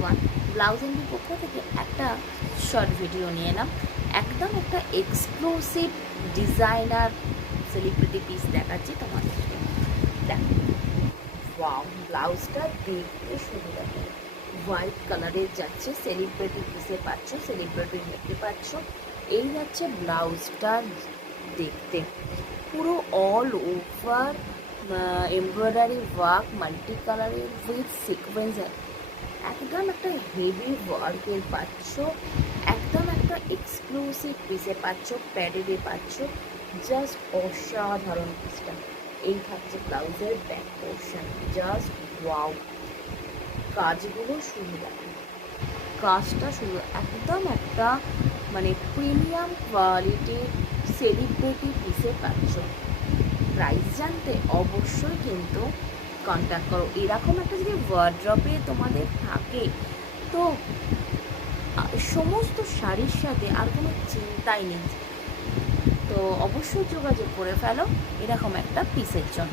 Everyone, blouse এন্ডির পক্ষ থেকে একটা শর্ট ভিডিও নিয়ে এলাম। একদম একটা এক্সক্লুসিভ ডিজাইনার সেলিব্রিটি পিস দেখাচ্ছি তোমাদেরকে। দেখো, ওয়াও, ব্লাউজটা দেখতে সুন্দর, হোয়াইট কালারের যাচ্ছে, সেলিব্রিটি পিসে পাচ্ছ, সেলিব্রিটি দেখতে পাচ্ছ। এই যাচ্ছে ব্লাউজটা দেখতে, পুরো all over embroidery work, multi কালারের উইথ সিকোয়েন্সের, একদম একটা হেভি ওয়ার্কের পাচ্ছ, একদম একটা এক্সক্লুসিভ পিসে পাচ্ছ, প্যাডেডে পাচ্ছ, জাস্ট অসাধারণ পিসটা। এই থাকছে ব্লাউজের ব্যাক পোর্শন, জাস্ট ওয়াও, কাজগুলো সুন্দর, কাজটা সুন্দর, একদম একটা মানে প্রিমিয়াম কোয়ালিটির সেলিব্রিটি পিসে পাচ্ছ। প্রাইস জানতে অবশ্যই কিন্তু কন্ট্যাক্ট করো। এরকম একটা যদি ওয়ার্ড্রপে তোমাদের থাকে তো সমস্ত শাড়ির সাথে আর কোনো চিন্তাই নেই, তো অবশ্যই যোগাযোগ করে ফেলো এরকম একটা পিসের জন্য।